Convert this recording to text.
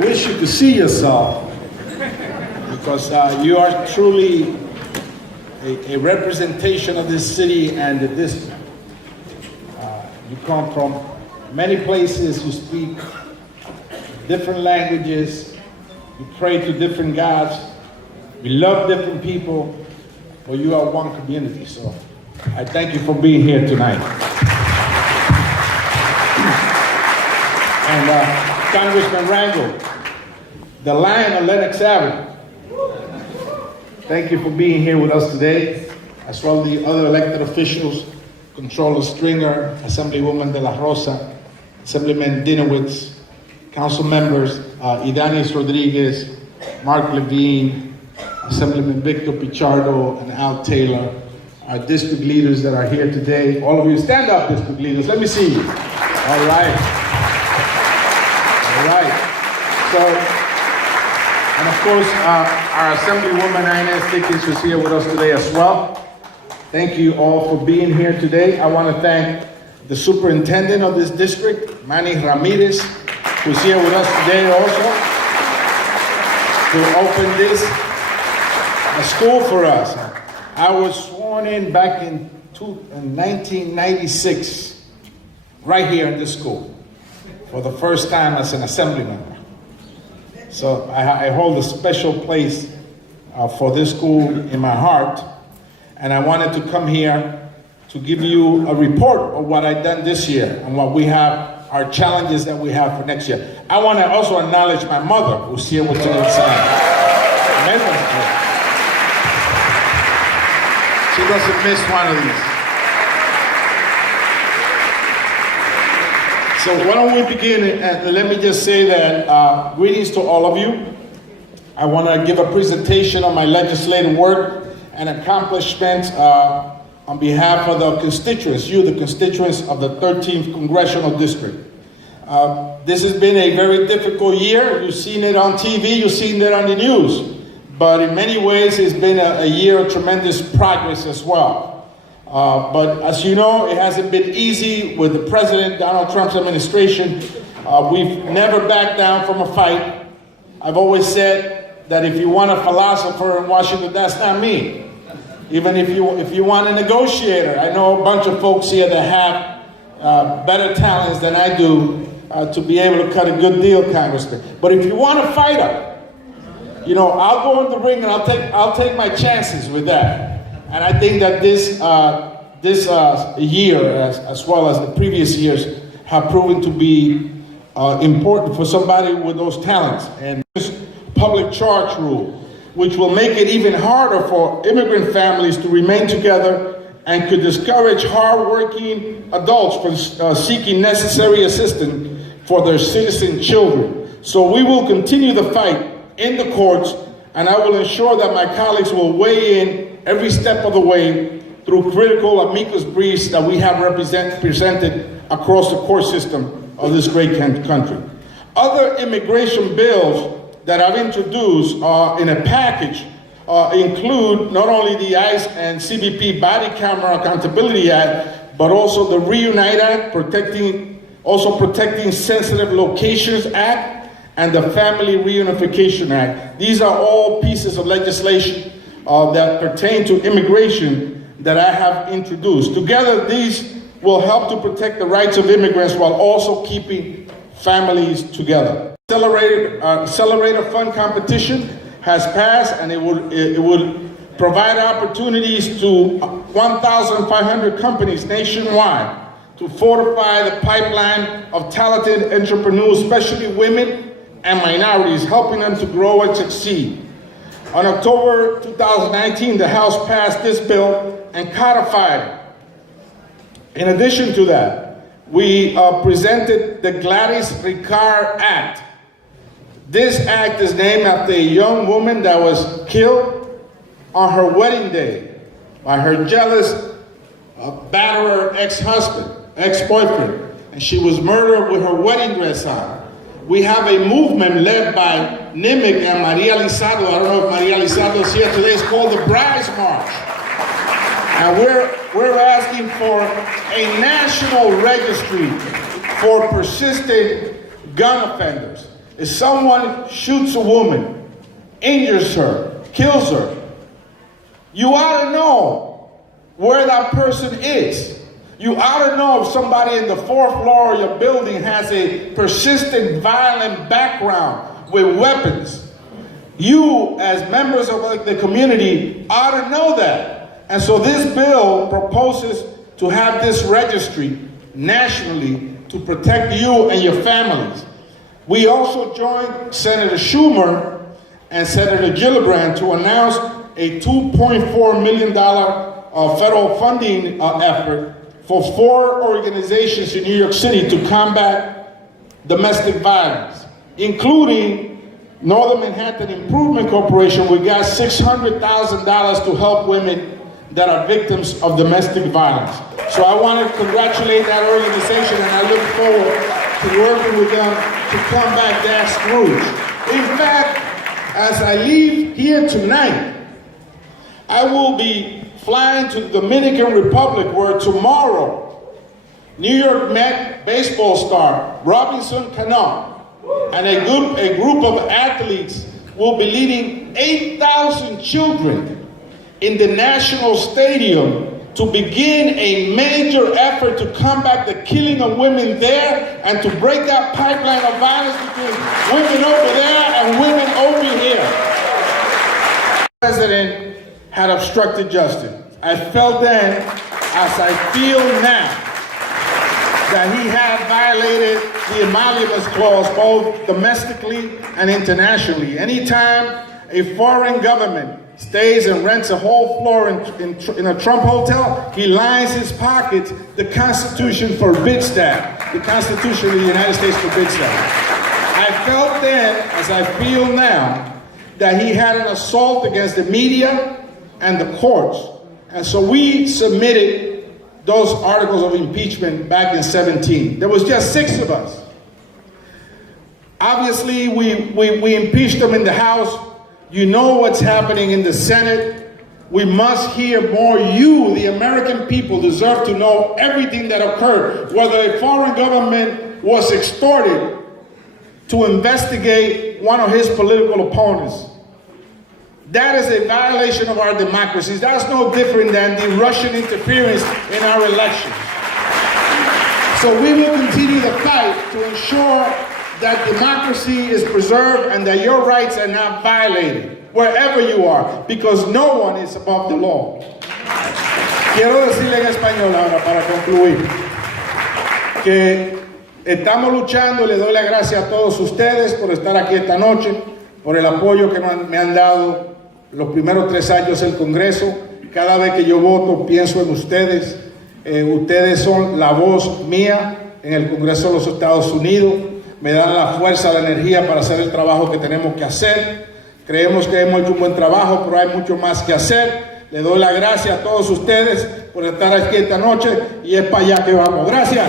wish you could see yourself, because you are truly a representation of this city and the district. You come from many places, you speak different languages, you pray to different gods, we love different people, but you are one community. So I thank you for being here tonight. And Congressman Rangel, the Lion of Lenox Avenue, thank you for being here with us today, as well as the other elected officials, Controller Stringer, Assemblywoman De La Rosa, Assemblyman Dinowitz, council members Idanis Rodriguez, Mark Levine, Assemblyman Victor Pichardo, and Al Taylor, our district leaders that are here today. All of you, stand up, district leaders. Let me see you. All right. All right. So, and of course, our Assemblywoman Inez Dickens was here with us today as well. Thank you all for being here today. I want to thank the superintendent of this district, Manny Ramirez, who's here with us today also, to open this school for us. I was sworn in back in 1996, right here in this school, for the first time as an assembly member. So I hold a special place for this school in my heart, and I wanted to come here to give you a report of what I've done this year and what we have, our challenges that we have for next year. I want to also acknowledge my mother, who's here with me inside. She doesn't miss one of these. So why don't we begin, and let me just say that greetings to all of you. I want to give a presentation on my legislative work and accomplishments on behalf of the constituents, the constituents of the 13th Congressional District. This has been a very difficult year. You've seen it on TV, you've seen it on the news. But in many ways, it's been a year of tremendous progress as well. But as you know, it hasn't been easy with the President Donald Trump's administration. We've never backed down from a fight. I've always said that if you want a philosopher in Washington, that's not me. Even if you want a negotiator, I know a bunch of folks here that have better talents than I do to be able to cut a good deal, Congressman. But if you want a fighter, you know, I'll go in the ring and I'll take my chances with that. And I think that this year, as well as the previous years, have proven to be important for somebody with those talents. And this public charge rule, which will make it even harder for immigrant families to remain together and could discourage hardworking adults from seeking necessary assistance for their citizen children. So we will continue the fight in the courts, and I will ensure that my colleagues will weigh in every step of the way through critical amicus briefs that we have presented across the court system of this great country. Other immigration bills that I've introduced in a package include not only the ICE and CBP Body Camera Accountability Act, but also the Reunite Act, protecting Sensitive Locations Act, and the Family Reunification Act. These are all pieces of legislation that pertain to immigration that I have introduced. Together, these will help to protect the rights of immigrants while also keeping families together. Accelerator fund competition has passed, and it would provide opportunities to 1,500 companies nationwide to fortify the pipeline of talented entrepreneurs, especially women and minorities, helping them to grow and succeed. On October 2019, the House passed this bill and codified it. In addition to that, we presented the Gladys Ricard Act. This act is named after a young woman that was killed on her wedding day by her jealous batterer ex-boyfriend, and she was murdered with her wedding dress on. We have a movement led by Nimic and Maria Lizardo. I don't know if Maria Lizardo is here today. It's called the Brides March. And we're asking for a national registry for persistent gun offenders. If someone shoots a woman, injures her, kills her, you ought to know where that person is. You ought to know if somebody in the 4th floor of your building has a persistent violent background with weapons. You, as members of the community, ought to know that. And so this bill proposes to have this registry nationally to protect you and your families. We also joined Senator Schumer and Senator Gillibrand to announce a $2.4 million federal funding effort for 4 organizations in New York City to combat domestic violence, including Northern Manhattan Improvement Corporation. We got $600,000 to help women that are victims of domestic violence. So I want to congratulate that organization, and I look forward to working with them to combat that Scrooge. In fact, as I leave here tonight, I will be flying to the Dominican Republic, where tomorrow, New York Met baseball star Robinson Cano and a group of athletes will be leading 8,000 children in the National Stadium to begin a major effort to combat the killing of women there and to break that pipeline of violence between women over there and women over here. The president had obstructed justice. I felt then, as I feel now, that he had violated the emoluments clause both domestically and internationally. Anytime a foreign government stays and rents a whole floor in a Trump hotel, he lines his pockets. The Constitution forbids that. The Constitution of the United States forbids that. I felt then, as I feel now, that he had an assault against the media and the courts. And so we submitted those articles of impeachment back in 2017. There was just 6 of us. Obviously, we impeached them in the House. You know what's happening in the Senate. We must hear more. You, the American people, deserve to know everything that occurred, whether a foreign government was extorted to investigate one of his political opponents. That is a violation of our democracies. That's no different than the Russian interference in our elections. So we will continue the fight to ensure that democracy is preserved and that your rights are not violated, wherever you are, because no one is above the law. Quiero decirle en español ahora para concluir que estamos luchando. Le doy la gracias a todos ustedes por estar aquí esta noche, por el apoyo que me han dado los primeros 3 años del Congreso. Cada vez que yo voto pienso en ustedes. Ustedes son la voz mía en el Congreso de los Estados Unidos. Me dan la fuerza, la energía para hacer el trabajo que tenemos que hacer. Creemos que hemos hecho un buen trabajo, pero hay mucho más que hacer. Le doy las gracias a todos ustedes por estar aquí esta noche y es para allá que vamos. Gracias.